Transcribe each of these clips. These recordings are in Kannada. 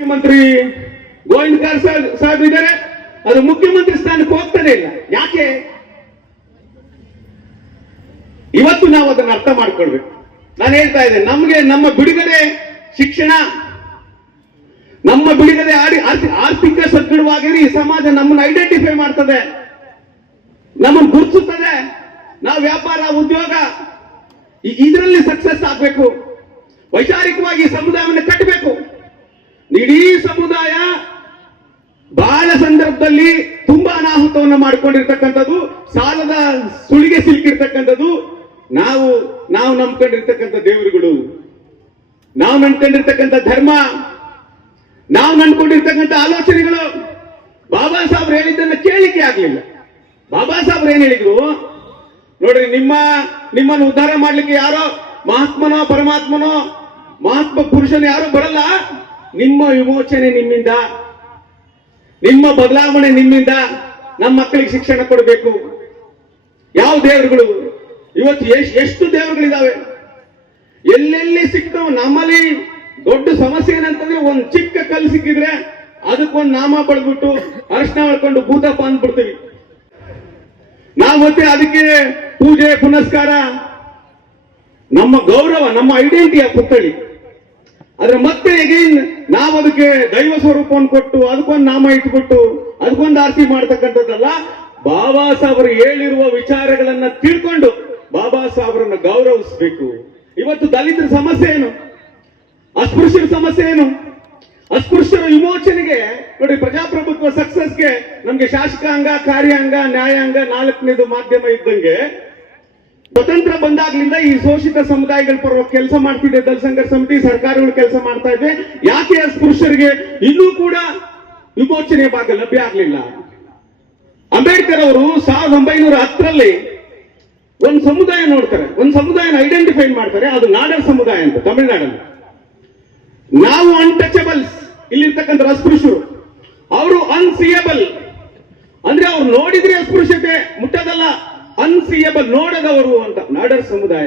ಮುಖ್ಯಮಂತ್ರಿ ಗೋವಿಂದ ಕಾರಜೋಳ ಸಾಹೇಬ್ ಇದ್ದಾರೆ, ಅದು ಮುಖ್ಯಮಂತ್ರಿ ಸ್ಥಾನಕ್ಕೆ ಹೋಗ್ತಾನೆ ಇಲ್ಲ. ಯಾಕೆ? ಇವತ್ತು ನಾವು ಅದನ್ನು ಅರ್ಥ ಮಾಡ್ಕೊಳ್ಬೇಕು. ನಾನು ಹೇಳ್ತಾ ಇದ್ದೇನೆ, ನಮಗೆ ನಮ್ಮ ಬಿಡುಗಡೆ ಶಿಕ್ಷಣ, ನಮ್ಮ ಬಿಡುಗಡೆ ಆರ್ಥಿಕ ಸದೃಢವಾಗಿರಿ ಸಮಾಜ ನಮ್ಮನ್ನು ಐಡೆಂಟಿಫೈ ಮಾಡ್ತದೆ. ನಮ್ಮನ್ನು ಗುರುತಿಸುತ್ತದೆ ನಾವು ವ್ಯಾಪಾರ, ಉದ್ಯೋಗ ಇದರಲ್ಲಿ ಸಕ್ಸಸ್ ಆಗ್ಬೇಕು. ವೈಚಾರಿಕವಾಗಿ ಸಮುದಾಯವನ್ನು ಕಟ್ಟಬೇಕು ಇಡೀ ಸಮುದಾಯ ಬಹಳ ಸಂದರ್ಭದಲ್ಲಿ ತುಂಬಾ ಅನಾಹುತವನ್ನು ಮಾಡಿಕೊಂಡಿರ್ತಕ್ಕಂಥದ್ದು, ಸಾಲದ ಸುಳಿಗೆ ಸಿಲುಕಿರ್ತಕ್ಕಂಥದ್ದು, ನಾವು ನಾವು ನಂಬ್ಕೊಂಡಿರ್ತಕ್ಕಂಥ ದೇವರುಗಳು. ನಾವು ನಂಬ್ಕೊಂಡಿರ್ತಕ್ಕಂಥ ಧರ್ಮ, ನಾವು ನಂಬ್ಕೊಂಡಿರ್ತಕ್ಕಂಥ ಆಲೋಚನೆಗಳು. ಬಾಬಾ ಸಾಹೇಬ್ರು ಹೇಳಿದ್ದನ್ನ ಕೇಳಿಕೆ ಆಗ್ಲಿಲ್ಲ. ಬಾಬಾ ಸಾಹೇಬ್ರು ಏನ್ ಹೇಳಿದ್ರು? ನೋಡ್ರಿ, ನಿಮ್ಮ, ನಿಮ್ಮನ್ನು ಉದ್ಧಾರ ಮಾಡ್ಲಿಕ್ಕೆ ಯಾರೋ ಮಹಾತ್ಮನೋ, ಪರಮಾತ್ಮನೋ, ಮಹಾತ್ಮ ಪುರುಷನ ಯಾರೋ ಬರಲ್ಲ. ನಿಮ್ಮ ವಿಮೋಚನೆ ನಿಮ್ಮಿಂದ, ನಿಮ್ಮ ಬದಲಾವಣೆ ನಿಮ್ಮಿಂದ ನಮ್ಮ ಮಕ್ಕಳಿಗೆ ಶಿಕ್ಷಣ ಕೊಡಬೇಕು. ಯಾವ ದೇವರುಗಳು? ಇವತ್ತು ಎಷ್ಟ್ ದೇವರುಗಳಿದಾವೆ? ಎಲ್ಲೆಲ್ಲಿ ಸಿಕ್ತು? ನಮ್ಮಲ್ಲಿ ದೊಡ್ಡ ಸಮಸ್ಯೆ ಏನಂತಂದ್ರೆ ಒಂದು ಚಿಕ್ಕ ಕಲ್ಲು ಸಿಕ್ಕಿದ್ರೆ ಅದಕ್ಕೊಂದು ನಾಮ ಬಳ್ಬಿಟ್ಟು ಅರ್ಶನ ಮಾಡ್ಕೊಂಡು ಭೂತಪ್ಪ ಅಂದ್ಬಿಡ್ತೀವಿ. ನಾವು ಮತ್ತೆ ಅದಕ್ಕೆ ಪೂಜೆ, ಪುನಸ್ಕಾರ. ನಮ್ಮ ಗೌರವ, ನಮ್ಮ ಐಡೆಂಟಿಟಿಯ ಪುತ್ಥಳಿ. ಆದ್ರೆ ಮತ್ತೆ ಅಗೈನ್ ನಾವು ಅದಕ್ಕೆ ದೈವ ಸ್ವರೂಪವನ್ನು ಕೊಟ್ಟು ಅದಕ್ಕೊಂದು ನಾಮ ಇಟ್ಬಿಟ್ಟು ಅದಕ್ಕೊಂದು ಆರತಿ ಮಾಡ್ತಕ್ಕಂಥದ್ದಲ್ಲ, ಬಾಬಾ ಸಾಹೇಬರು ಹೇಳಿರುವ ವಿಚಾರಗಳನ್ನ ತಿಳ್ಕೊಂಡು ಬಾಬಾ ಸಾಹೇಬರನ್ನ ಗೌರವಿಸಬೇಕು. ಇವತ್ತು ದಲಿತರ ಸಮಸ್ಯೆ ಏನು? ಅಸ್ಪೃಶ್ಯರ ಸಮಸ್ಯೆ ಏನು? ಅಸ್ಪೃಶ್ಯರ ವಿಮೋಚನೆಗೆ, ನೋಡಿ ಪ್ರಜಾಪ್ರಭುತ್ವ ಸಕ್ಸಸ್ಗೆ ನಮ್ಗೆ ಶಾಸಕಾಂಗ, ಕಾರ್ಯಾಂಗ, ನ್ಯಾಯಾಂಗ ನಾಲ್ಕನೇದು ಮಾಧ್ಯಮ ಇದ್ದಂಗೆ ಸ್ವತಂತ್ರ ಬಂದಾಗ್ಲಿಂದ ಈ ಶೋಷಿತ ಸಮುದಾಯಗಳ ಪರವಾಗಿ ಕೆಲಸ ಮಾಡ್ತಿದೆ ದಲ್ ಸಮಿತಿ, ಸರ್ಕಾರಗಳು ಕೆಲಸ ಮಾಡ್ತಾ ಇದೆ. ಯಾಕೆ ಅಸ್ಪೃಶ್ಯರಿಗೆ ಇನ್ನೂ ಕೂಡ ವಿಮೋಚನೆ ಭಾಗ ಲಭ್ಯ ಆಗ್ಲಿಲ್ಲ? ಅಂಬೇಡ್ಕರ್ ಅವರು ಸಾವಿರದ ಒಂಬೈನೂರ ಹತ್ತರಲ್ಲಿ ಒಂದು ಸಮುದಾಯ ನೋಡ್ತಾರೆ, ಒಂದು ಸಮುದಾಯನ ಐಡೆಂಟಿಫೈ ಮಾಡ್ತಾರೆ, ಅದು ನಾಡರ್ ಸಮುದಾಯ ಅಂತ, ತಮಿಳುನಾಡಲ್ಲಿ. ನಾವು ಅನ್ಟಚಬಲ್ಸ್ ಇಲ್ಲಿರ್ತಕ್ಕಂಥ ಅಸ್ಪೃಶ್ಯರು. ಅವರು ಅನ್ಸಿಯಬಲ್ ಅಂದ್ರೆ ಅವ್ರು ನೋಡಿದ್ರೆ ಅಸ್ಪೃಶ್ಯತೆ, ಮುಟ್ಟದಲ್ಲ. ಅನ್ಸಿಯಬಲ್ ನೋಡದವರು ಅಂತ ನಾಡರ್ ಸಮುದಾಯ.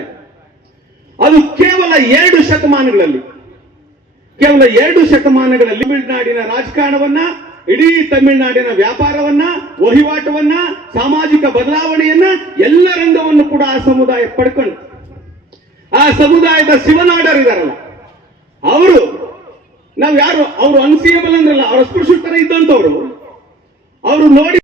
ಅದು ಕೇವಲ ಎರಡು ಶತಮಾನಗಳಲ್ಲಿ. ಕೇವಲ ಎರಡು ಶತಮಾನಗಳಲ್ಲಿ ತಮಿಳುನಾಡಿನ ರಾಜಕಾರಣವನ್ನ, ಇಡೀ ತಮಿಳುನಾಡಿನ ವ್ಯಾಪಾರವನ್ನ, ವಹಿವಾಟವನ್ನ, ಸಾಮಾಜಿಕ ಬದಲಾವಣೆಯನ್ನ ಎಲ್ಲ ರಂಗವನ್ನು ಕೂಡ ಆ ಸಮುದಾಯ ಪಡ್ಕೊಂಡು. ಆ ಸಮುದಾಯದ ಶಿವನಾಡರ್ ಇದಾರಲ್ಲ, ಅವರು ನಾವು ಯಾರು ಅವರು ಅನ್ಸಿಯಬಲ್ ಅಂದ್ರಲ್ಲ, ಅವ್ರ ಅಸ್ಪೃಶ್ಯತರ ಇದ್ದಂತವ್ರು, ಅವರು ನೋಡಿ